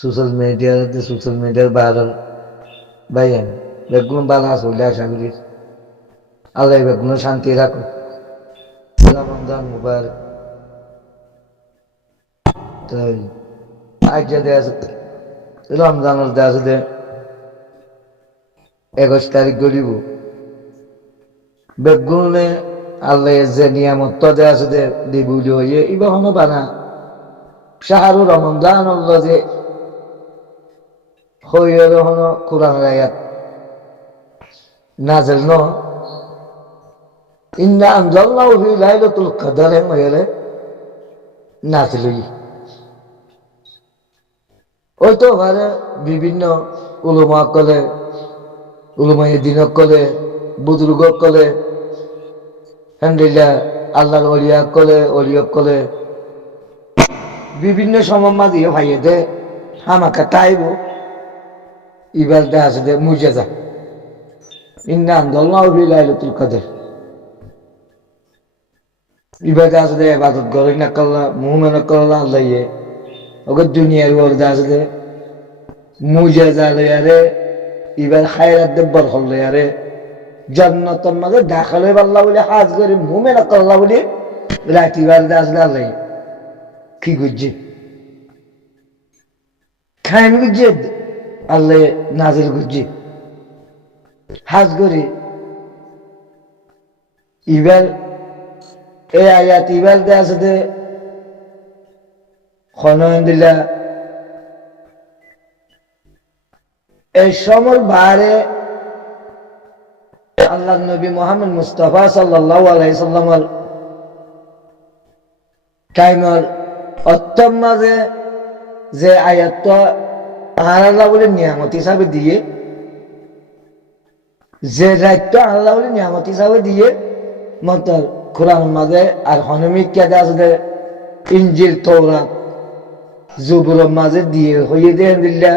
social মিডিয়ার viral ভাইয়েন বেগুন বালা চলে আশা করি আল্লাহ বেগুন শান্তি রাখো রমজান মুবারক তাই আজ দেয়া আছে রমজানের দেয়া আছে 21 তারিখ গরিব বেগুনে আল্লাহ যে নিয়ামত দেয়া আছে দিবুলি হয়ে ইবা হনো বানা শাহরু রমজান আল্লাহ যে হয়ে হনো কোরআনের আয়াত নাজেল ন ইন্না আনজালনাহু ফি লাইলাতুল কদর হয়ে নাজেল ওই তো মানে বিভিন্ন উলমা কলে উলমাই দিনক কলে বুজুর্গ কলে হ্যান্ডিল্লা আল্লাহর অলিয়া কলে অলিয়ক কলে বিভিন্ন সময় মাঝিয়ে ভাইয়ে দে আমাকে তাইব ইবার দে আছে দে মুজে যা ইন্না আনজালনাহু ফি লাইলাতুল কদর ইবার দে আছে দে ইবাদত করে না করলা মুমিন করলা আল্লাহ ওকে দুনিয়ার ওর আছে দে মুজে যা লয়ারে ইবার খায়রাত দেবর হল আরে জান্নাতের মাঝে দাখালে আল্লাহ বলে হাজ করে মুমিন আল্লাহ বলে রাতিবার আসলে আল্লাহ কি গুজে খায়ন গুজে আল্লাহ নাজিল গুজে হাজ করে ইবার এই আয়াত ইবার দে আছে দে খনন্দিলা এই সমর বারে আল্লাহ নবী মুহাম্মদ মুস্তাফা সাল্লাল্লাহু আলাইহি সাল্লামের টাইমর অত্তম মাঝে যে আয়াতটা আল্লাহ বলে নিয়ামত হিসাবে দিয়ে যে রাইটটা আল্লাহ বলে নিয়ামত হিসাবে দিয়ে মতল কোরআন মাঝে আর হনমিক কেদে আছে ইনজিল তৌরাত জুবুর মাঝে দিয়ে হইয়ে দেন দিল্লা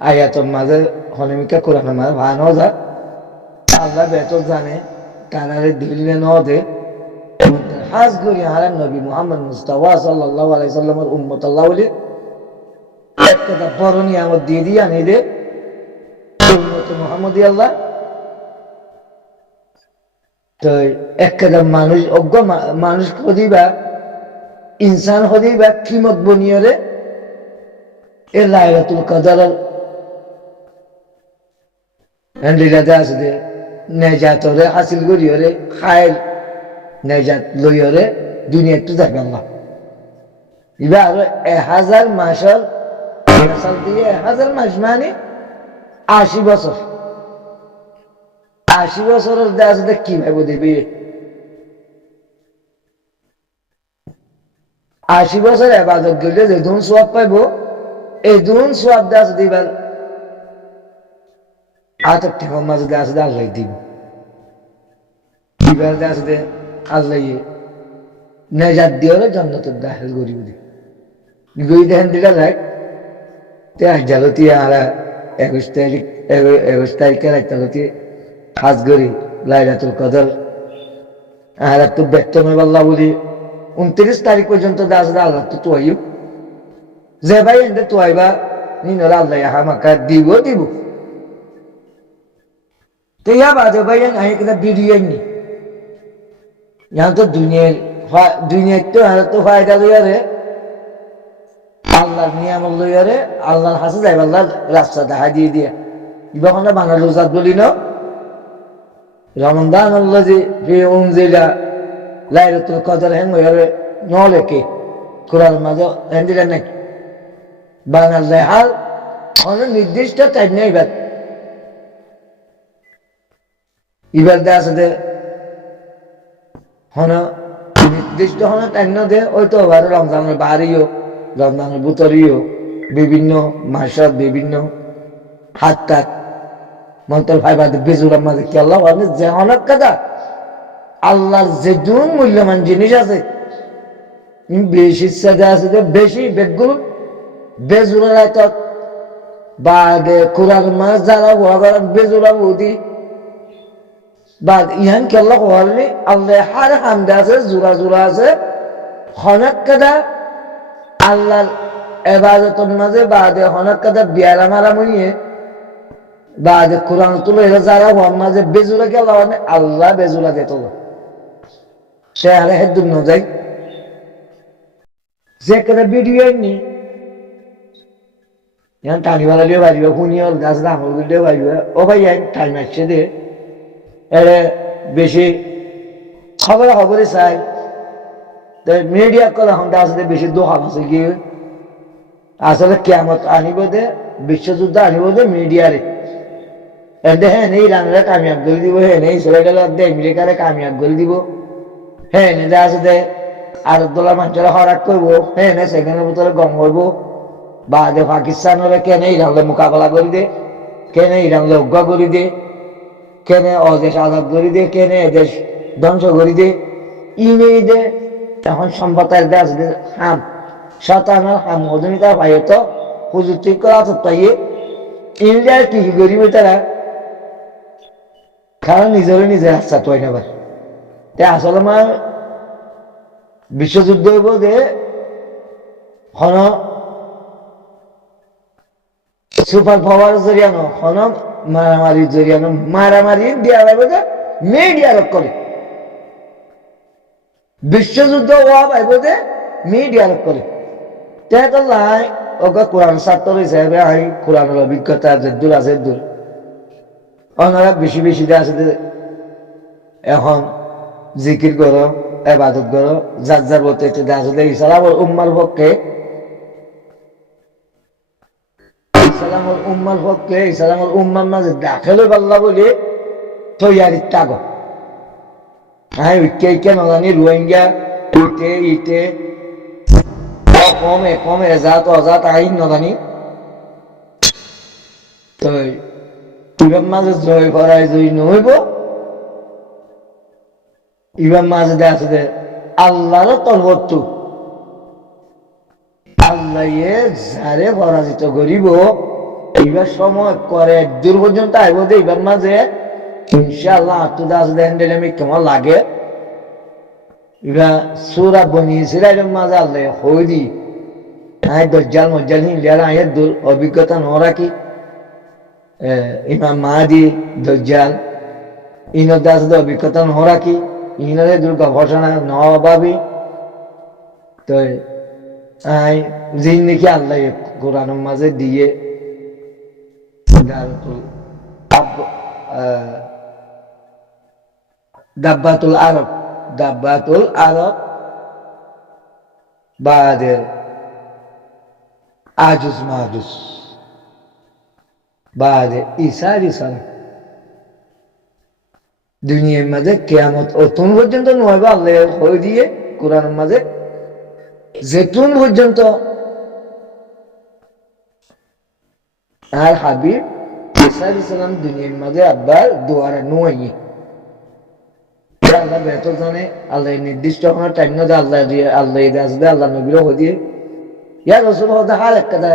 আয়াতের মাঝে হনমিকা কোরআনের মাঝে ভানো যা আল্লাহ বেতর জানে তারারে দিলে ন দে হাজ করি আর নবী মুহাম্মদ মুস্তাফা সাল্লাল্লাহু আলাইহি সাল্লামের উম্মত আল্লাহ বলে একটা বড় নিয়ামত দিয়ে দিয়ে আনি দে উম্মত মুহাম্মদি আল্লাহ তো একটা মানুষ অজ্ঞ মানুষ হদিবা ইনসান হদিবা কিমত বনিয়রে এ লাইলাতুল কদর হ্যান্ডিলাতে আছে দে নেজাতরে হাসিল করিয়রে খাইল নেজাত লইয়রে দুনিয়া একটু যাবে আল্লাহ এবার আরো 1000 মাসের সাল দিয়ে 1000 মাস মানে 80 বছর 80 বছরের দেশ কি ভাইব দিবি 80 বছর ইবাদত করলে যে দুন সওয়াব পাইব এই দুন সওয়াব দাস দিবার আতক থেকে মাঝে দাস দে আল্লাহ দিব দিবার দাস দে আল্লাহ নেজাত দিওরে জান্নাতের দাখিল করিব দি গই দেন দিলা লাগ তে আজালতি আরা 21 তারিখে রাইতালতি খাস করি লাইলাতুল কদর আর তো বেতন আল্লাহ বলি 29 তারিখ পর্যন্ত দাস দে আল্লাহ তো আইব যে ভাই এন্ড তো আইবা নিনরা আল্লাহ আমাকে দিব तो यह बात है भाई यहाँ एक वीडियो नहीं यहाँ तो दुनिया तो हर तो फायदा लो यार আল্লাহর নিয়ামত লো यार আল্লাহর হাসে যাই আল্লাহর রাস্তা দেখা দিয়ে দিয়া ইবাখন বাংলা লোজাত বলি না রমজান আল্লাজি ফি উনজিলা লাইলাতুল কদর হেন यार নলে কে কোরআন মাঝে হেন্দিলা নাই বাংলা হাল অন্য নির্দিষ্ট টাইম নেই বাট ইবার দে আছে দে হন নির্দিষ্ট হন টাইম দে ওই তো আবার রমজানের বাহারিও রমজানের বুতরিও বিভিন্ন মাসের বিভিন্ন হাত টাক মন্তর ফাইবার বেজুরার মাঝে কি আল্লাহ আপনি যে অনেক কথা আল্লাহর যে দুন মূল্যবান জিনিস আছে বেশি সাজা আছে যে বেশি বেগুলো বেজুরার আয়ত বা কোরআন মাস যারা বেজুরা বৌদি بعد ইহান কি আল্লাহ বলনি আল্লাহ হার হামদা আছে জোরা আছে অনেক কথা আল্লাহর এবাদতের মাঝে বাদে হনক কাদা বিয়ারা মারা মনিয়ে বাদে কোরআন তুলে যারা হওয়ার মাঝে বেজুলা কে আল্লাহ বেজুলা দে তোলো সে আরে হেদুর ন যাই যে কেটে ভিডিও নি এখন টানিওয়ালা দিয়ে বাড়িবে শুনিয়ল গাছ ডাঙর দিয়ে বাড়িবে ও ভাই টাইম আসছে দে এরে বেশি খবরে চাই মিডিয়া কথা এখন আসলে বেশি দোকান আছে কি আসলে কেমত আনিব দে বিশ্বযুদ্ধ আনিব দে মিডিয়ারে হ্যাঁ নেই ইরানরা কামিয়াব করে দিব হ্যাঁ নেই ইসরায়েল আমেরিকারে কামিয়াব করে দিব হ্যাঁ নে যা আছে দে $8 মানুষেরা হরাক করবো হ্যাঁ নে সেখানের ভিতরে গম করবো বা যে পাকিস্তানের কেনে ইরানলে মোকাবেলা করে দে কেনে ইরানলে উগ্র করে দে কেনে অদেশ আজাদ করে দে কেনে এদেশ ধ্বংস করে দে ইমেই দে এখন সম্পদের দেশ হাম শতানোর হাম মধুমিতা পাই তো হুজুর ঠিক করা তো তাই ইন্ডিয়ার কি করিবে তারা কারণ নিজে আচ্ছা তো নেবার তাই আসলে আমার বিশ্বযুদ্ধ হইব যে হন সুপার পাওয়ার জরিয়ানো হন মারামারির জরিয়ানো মারামারি দিয়া পাইব যে মিডিয়ার করে বিশ্বযুদ্ধ হওয়া পাইব যে মিডিয়ার করে তাই তো লাই ওকে কোরআন ছাত্র হিসাবে আমি কোরআনের অভিজ্ঞতা যেদূর আছে দূর ওনারা বেশি দিয়ে আছে এখন জিকির করো এবাদত করো যার বলতে আসলে ইসলামর উম্মার পক্ষে ইসলামর উম্মার মাঝে দাখেলে পাল্লা বলে তৈয়ারি তাগ হ্যাঁ কেন জানি রোহিঙ্গা ইতে কমে এজাত অজাত আইন নজানি তো ইবার মাঝে জয় করায় জয় নহইব ইবার মাঝে দেখা আছে আল্লাহর তলবত্তু আল্লাহ যারে পরাজিত করিব এবার সময় করে দূর পর্যন্ত আইব যে এবার মাঝে ইনশাআল্লাহ আত্মদা আছে দেখেন আমি কেমন লাগে এবার সুরা বনিয়েছিল মাঝে আল্লাহ হই দি আয় দজ্জাল মজ্জাল হিন্দিয়ার আয়ের দূর অভিজ্ঞতা ন রাখি ইমাম মাহাদি দজ্জাল ইনর দাস অভিজ্ঞতা ন রাখি ইনারে দূর গবেষণা ন অভাবী তো আই জিন দেখি আল্লাহ কোরআনের মাঝে দিয়ে দাব্বাতুল আরব বাদের আজুজ মাহুজ বাদে ঈসা রিসালা দুনিয়ার মাঝে কিয়ামত অতন পর্যন্ত নয় আল্লাহ হয়ে দিয়ে কোরআনের মাঝে যেতুন পর্যন্ত আর হাবিব ঈসা আলাইহিসসালাম দুনিয়ার মাঝে আব্বার দুয়ারে নয় আল্লাহ বেহতর জানে আল্লাহ নির্দিষ্ট কোনো টাইম না যে আল্লাহ আসবে আল্লাহ নবীরও হয়ে দিয়ে ইয়া রাসূল হতে হার এক কথা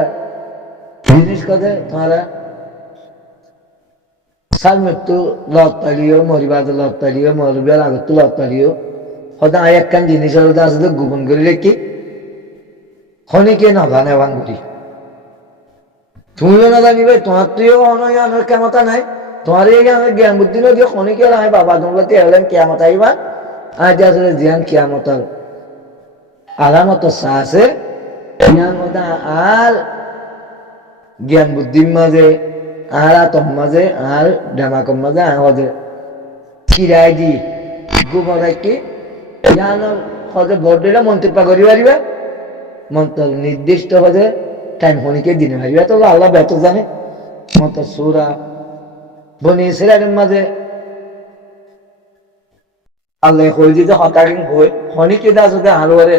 জিনিস কথা তোমারা সাল মৃত্যু লত পালিও মরিবাদ লত পালিও মরবিয়ার আগত লত পালিও হতে আয় একখান জিনিসের হতে আসলে গোপন করে রেখি খনিকে না জানে ভান করি তুমিও না জানিবে তোমার তুইও অনয় ক্ষমতা নাই তোমার এই জ্ঞান বুদ্ধি দিয়ে খনিকে নাই বাবা তোমরা হলেন কেয়ামত আইবা আজ আসলে জ্ঞান কেয়ামতার আলামত চা আছে আর জ্ঞান বুদ্ধির মাঝে আর আতম মাঝে আর ডামাকম মাঝে হদে কিরাই দি গোবর কি হদে বড়টা মন্তব্য করি পারিবা মন্ত্র নির্দিষ্ট হদে টাইম খনিকে দিনে পারিবা তো আল্লাহ বেত জানে মন্ত্র সুরা বনি ইসরাইলের মাঝে আল্লাহ কই দিতে হতারিং হই খনিকে দা যদি আলোরে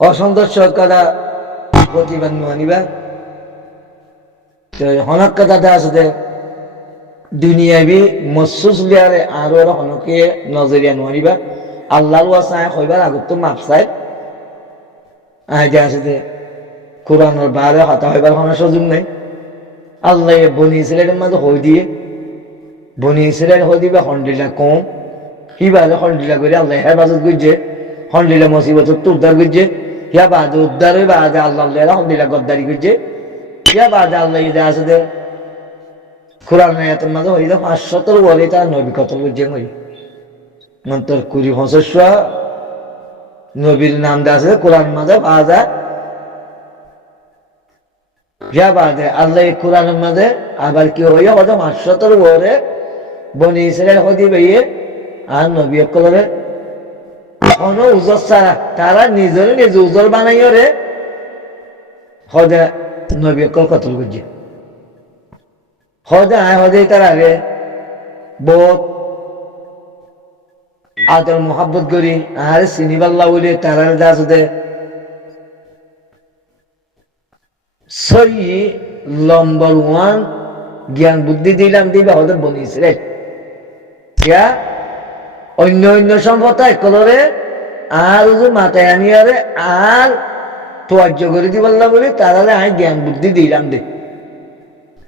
অসন্তোষ করা প্রতিবাদ আনিবা হনক কথা আছে দুনিয়াবি মসুস লিয়ারে আরো হনকে নজরিয়া নোৱাৰিবা আল্লাহর ওয়াসায় কইবার আগত মাপ চাই আজ আছে কোরআনের বারে হতা হইবার কোনো সুযোগ নাই আল্লাহ বনি ইসরাইলের মাঝে হই দিয়ে বনি ইসরাইল হই দিবে হন্ডিলা কম কিভাবে হন্ডিলা করে আল্লাহ হেফাজত করছে হন্ডিলা মুসিবত উদ্ধার করছে ইয়া বাদে উদ্ধার হয়ে বাদে আল্লাহ আলহামদুলিল্লাহ গদ্দারি করছে ইয়া বাদে আল্লাহ ইদে আছে দে কোরআন আয়াতের মাঝে হইলে 500 বলে তার নবী কতল করছে হই মন্তর 20-25 নবীর নাম দেওয়া আছে কোরআন মাঝে পাওয়া যায় ইয়া বাদে আল্লাহ কোরআনের মাঝে আবার কি হইয়া হয়তো 500 বলে বনি ইসরায়েল হদি বেয়ে আর নবী কলরে কোনো উজর ছাড়া তারা নিজের নিজে উজর বানাইও রে হদে নবী কল কতল করছে হদে আয় হদে তার আগে বহুত আদর মোহাব্বত করি আর সিনিবাল্লা বলে তারার দাস দে সই নম্বর 1 জ্ঞান বুদ্ধি দিলাম দিবে হদে বনি ইসরায়েল ইয়া অন্য অন্য সম্প্রদায় কলরে আর যে মাথায় আনিয়ারে আর তোয়াজ্য করে দিবাল্লা বলে তারালে আমি জ্ঞান বুদ্ধি দিলাম দে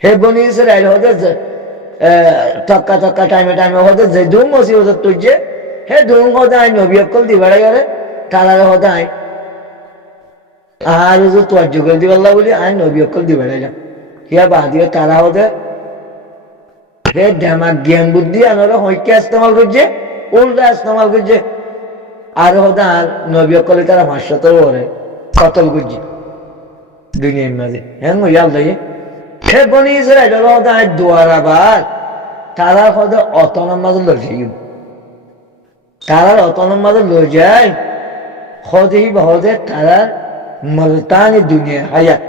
হে বনি ইসরায়েল হতে টক্কা টক্কা টাইমে টাইমে হতে যে ধুম মুসিবত তুলছে হে ধুম হতে আই নবী অকল দিবাড়াই করে তারালে হতে আই আর যে তোয়াজ্য করে দিবাল্লা বলে আই নবী অকল দিবাড়াইলাম হিয়া বাদিও তারা হতে হে ঢামা জ্ঞান বুদ্ধি আনারে হইকে ইস্তেমাল করছে উল্টা ইস্তেমাল করছে আর হতে আর নবী অকলে তারা 500 করে কতল করছে দুনিয়ার মাঝে হ্যাঁ ইয়াল দেয় হে বনি ইসরায়েল হতে আয় দোয়ার আবার তারা হতে অতনার মাঝে লড়ছে তারার অতনার মাঝে লড় যায় হতে হতে তারা মলতানি দুনিয়া হায়াত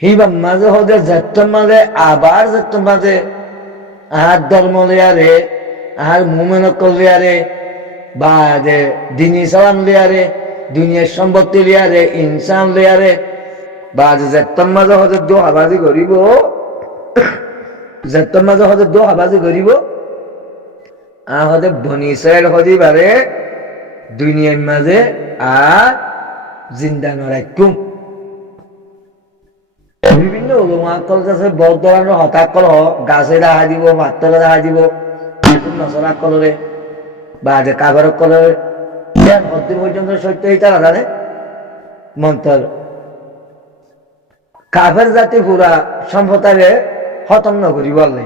হিবা মাঝে হতে যাত্রার মাঝে আবার যাত্রার মাঝে আর ধর্ম লিয়ারে আর মুমেন লিয়ারে বা দিনী সালাম লিয়ারে দুনিয়ার সম্পত্তি লিয়ারে ইনসান লিয়ারে বা যাত্রার মাঝে হতে দো হাবাজি করিব যাত্রার মাঝে হতে দো হাবাজি করিব হতে বনি ইসরায়েল হতে পারে দুনিয়ার মাঝে আর জিন্দা নরাইকুম বিভিন্ন উলুমাকল আছে বহুত ধরনের হতাকল গাছে দেখা দিব মাত্তলে দেখা দিব নসরা কলরে বা যে কাগর কলরে অদ্দিন পর্যন্ত সত্য এই তারা জানে মন্তর কাফের জাতি পুরা সম্প্রদায়ে খতম ন করি বললে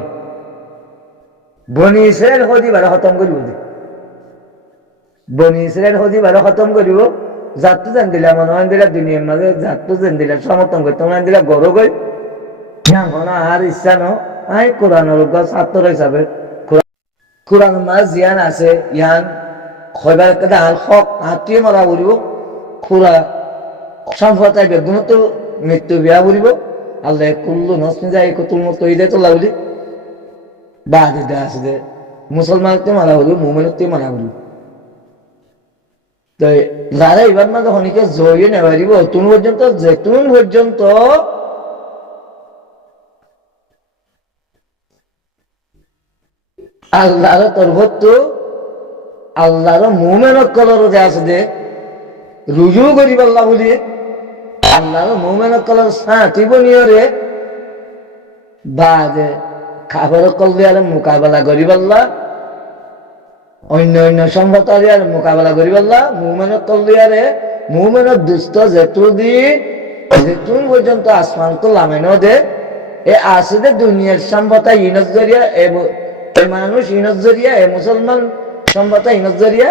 বনি ইসরায়েল হদিবারে খতম করিব বনি ইসরায়েল হদিবারে খতম করিব জাতু জান দিলা মনোয়ান দিলা দুনিয়ার মাঝে জাতু জান দিলা সমর্থন করতে মনে দিলা গরো গই আর ইচ্ছা ন আই কোরআনের ছাত্র হিসাবে কোরআন মাঝ জ্ঞান আছে ইয়ান খয়বার একটা হক হাতিয়ে মারা বলিব খুরা সম্প্রদায় বেগুনত মৃত্যু বিয়া বলিব আল্লাহ কুল্লু নসমি যায় কুতুল মত ইদে তোলা বলি বাদ আছে মুসলমানকে মারা বলিব মুমিনকে মারা বলিব তো যারা এবার মাঝে অনেকে জড়িয়ে নেবারিব তুমি পর্যন্ত যেতুন পর্যন্ত আল্লাহর তরফত আল্লাহর মুমেন কলর যে আছে দে রুজু করি আল্লাহ বলি আল্লাহর মুমেন কলর সাথী বনিয়রে বা যে খাবার কল মোকাবেলা করি আল্লাহ অন্য অন্য সম্প্রদায়ের মোকাবেলা করি আল্লাহ মুমেন কলিয়ারে মুমেনের দুষ্ট যেতুন পর্যন্ত আসমান তো লামেন দে এ আসিদে দুনিয়ার সম্প্রদায় ইনজ জরিয়া এই মানুষ ইনজ জরিয়া এ মুসলমান সম্প্রদায় ইনজ জরিয়া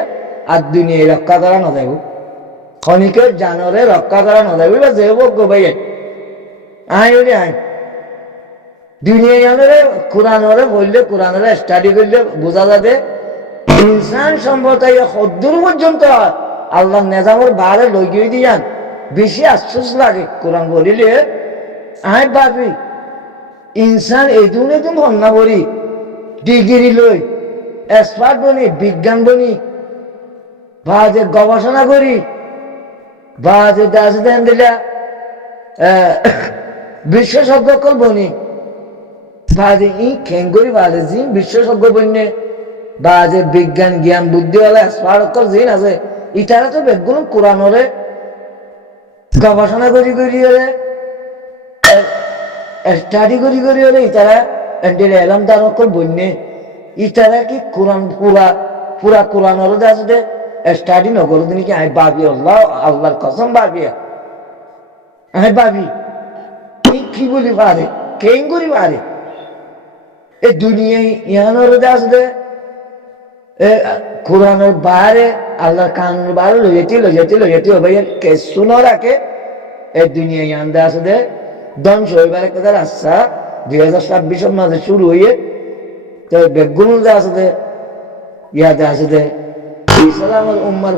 আর দুনিয়ায় রক্ষা করা না যাইব ক্ষণিকের জানরে রক্ষা করা না যাইব বা যে হোক ভাই আয় আয় দুনিয়ায় আনরে কোরআনরে বললে কোরআনরে স্টাডি করলে বোঝা যাবে ইনসান সম্প্রদায় সদ্দূর পর্যন্ত আল্লাহ নেজামের বারে লই গিয়ে দিয়ান বেশি আশ্চর্য লাগে কোরআন বলিলে আয় ভাবি ইনসান এই দুনে তুমি হন্না বলি ডিগ্রি লই এক্সপার্ট বনি বিজ্ঞান বনি বা যে গবেষণা করি বা যে দাস দেন দিলা বিশেষজ্ঞ কল বনি বা যে ই খেঙ্গরি বা যে জি বিশেষজ্ঞ বন্যে বা যে বিজ্ঞান জ্ঞান বুদ্ধিওয়ালা স্মারকল জিন আছে ইটারা তো বেগুলো কোরআনরে গবেষণা করি স্টাডি করি ইতারা এন্ডির এলাম তার অকল বন্যে ইতারা কি কোরআন পুরা কোরআনরে আছে স্টাডি নগর দিন কি আমি ভাবি আল্লাহ আল্লাহর কসম ভাবি আমি ভাবি কি বলি পারে কেন করি পারে এ দুনিয়ায় ইহানোর আসবে কোরআনের বাইরে আল্লাহর কানুনের বাইরে লইয়াতে ভাইয়া কে শুনো রাখে এই দুনিয়া ইয়ান্দে আসবে ধ্বংস হইবার একটা রাস্তা 2026 মাঝে শুরু হইয়ে তো বেগুন আসবে ইয়াদে আসবে ইসলামের উম্মার